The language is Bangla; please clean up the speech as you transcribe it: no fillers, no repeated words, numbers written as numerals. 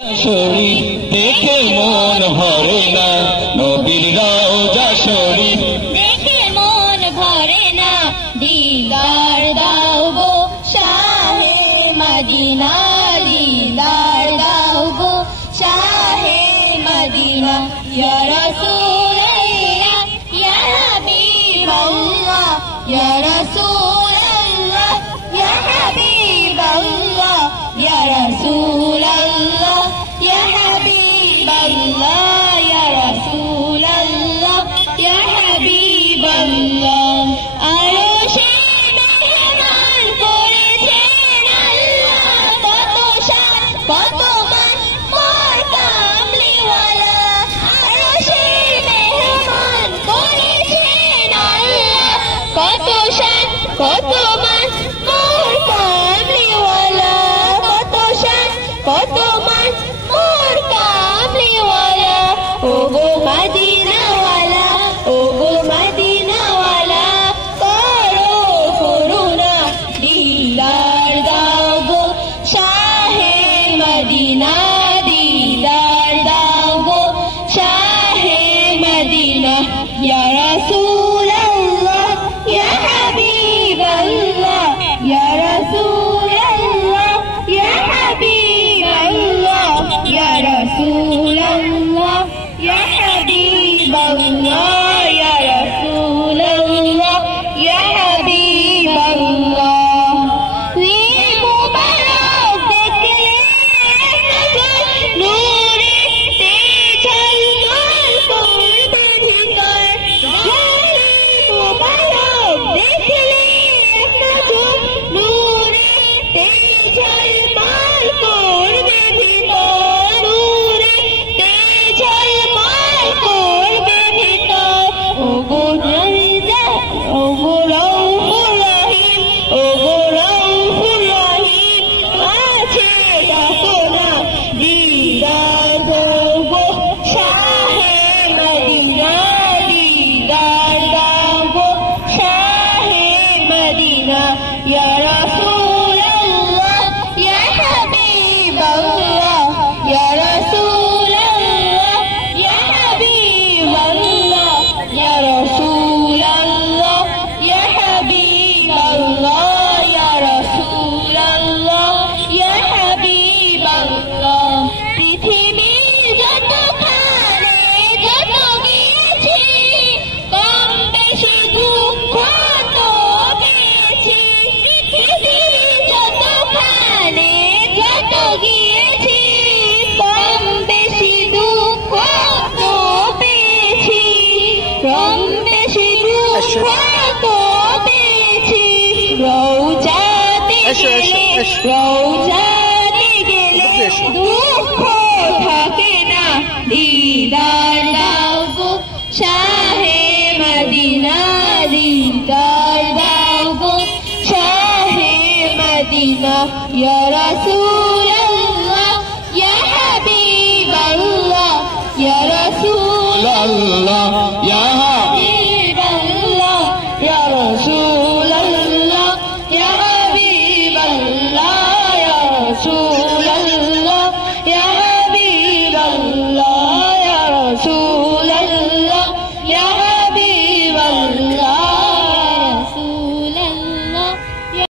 শরীফ দেখে মন ভরে না, নবীর রওজা শরীফ দেখে মন ভরে না। দিদার দাও গো শাহে মদিনা, দিদার দাও গো শাহে মদিনা। ইয়া রাসূলুল্লাহ ইয়া হাবিবাল্লাহ, ইয়া রাসূলুল্লাহ ইয়া হাবিবাল্লাহ, ইয়া রাসূলুল্লাহ ইয়া হাবিবাল্লাহ, ইয়া রাসূলুল্লাহ ইয়া হাবিবাল্লাহ। আরশে মেহমান করেছেন আল্লাহ, কত শান কত মান মোর কামলিওয়ালা। আরশে মেহমান করেছেন আল্লাহ, কত শান কত মান মোর কামলিওয়ালা, কত শান কত মান মোর কামলিওয়ালা। ওগো মদিনাওয়ালা, ওগো মদিনাওয়ালা, করো করুণা, দিদার দাও গো শাহে মদিনা, দিদার দাও গো শাহে মদিনা। ইয়া রাসূলুল্লাহ ইয়া হাবিবাল্লাহ, ইয়া রাসূলুল্লাহ ইয়া হাবিবাল্লাহ, ইয়া রাসূলুল্লাহ ইয়া হাবিবাল্লাহ, ইয়া রাসূলুল্লাহ ইয়া হাবিবাল্লাহ। ঈদ মুবারক দেখলে নূরে তেজ ঝলমল করবে ভিতর। ঈদ মুবারক দেখলে নূরে তেজ ঝলমল করবে ভিতর, নূরে তেজ ঝলমল করবে ভিতর। ওগো রওজা, ওগো রউফুর রহিম, ওগো রউফুর রহিম, কাছে ডাকো না, দিদার দাও গো শাহে মদিনা, দিদার দাও গো শাহে মদিনা। ইয়া রাসূলুল্লাহ ইয়া হাবিবাল্লাহ, ইয়া রাসূলুল্লাহ ইয়া হাবিবাল্লাহ, ইয়া রাসূলুল্লাহ ইয়া হাবিবাল্লাহ, ইয়া রাসূলুল্লাহ ইয়া হাবিবাল্লাহ। পৃথিবীর যতখানে যত গিয়েছি, কম বেশি দুঃখ তো পেয়েছি। পৃথিবীর যতখানে যত গিয়েছি, কম বেশি দুঃখ তো পেয়েছি, কম বেশি দুঃখ তো পেয়েছি। রওজাতে গেলে, রওজাতে গেলে দুঃখ থাকে না, দিদার দাও গো শাহে মদিনা, দিদার দাও গো শাহে মদিনা। ইয়া রাসূলুল্লাহ ইয়া হাবিবাল্লাহ, ইয়া রাসূলুল্লাহ